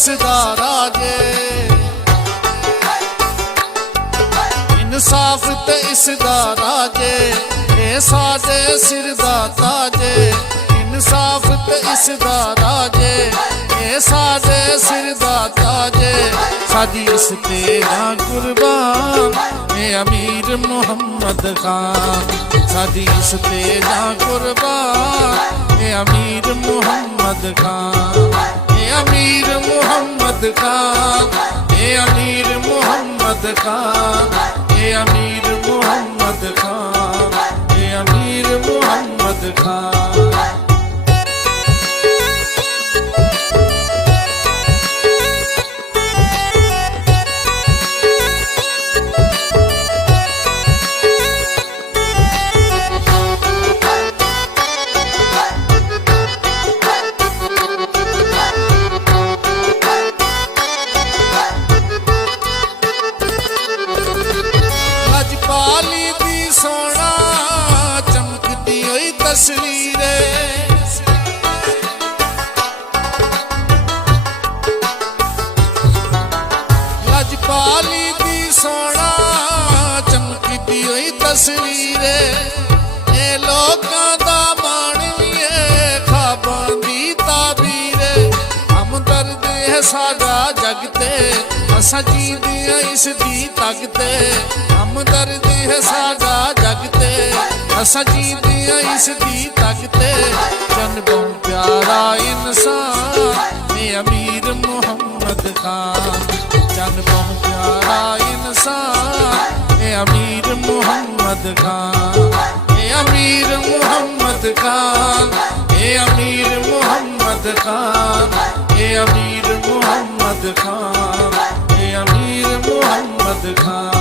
इसदा राजे, इंसाफ ते इसदा राजे, ए साडे सिर दा ताजे। इंसाफ ते इसदा राजे, ए साडे सिर दा ताजे। साडी इस ते ना कुर्बान ए अमीर मुहम्मद खान, साडी इस ते ना कुर्बान ए अमीर मुहम्मद खान, ए अमीर मुहम्मद खान, ए अमीर मुहम्मद खान, ए अमीर मुहम्मद खान, ए अमीर मुहम्मद खान। लजपाली दी सोना चमकती हुई तस्वीरे, लजपाली दी सोना चमकती हुई तस्वीरे। ए लोकां दा माणीए ख्वाबां दी ताबीरे। हमदर्द है साडा जगते, असां जींदियां इस दी तकते। हमदर्द है साडा जगते, असां जींदियां इस दी तकते। जन बहु प्यारा इंसान ए अमीर मुहम्मद खान, जन बहु प्यारा इंसान ए अमीर मुहम्मद खान, ए अमीर मुहम्मद खान, ए अमीर मुहम्मद खान, ए अमीर मुहम्मद खान, ए अमीर मुहम्मद खान।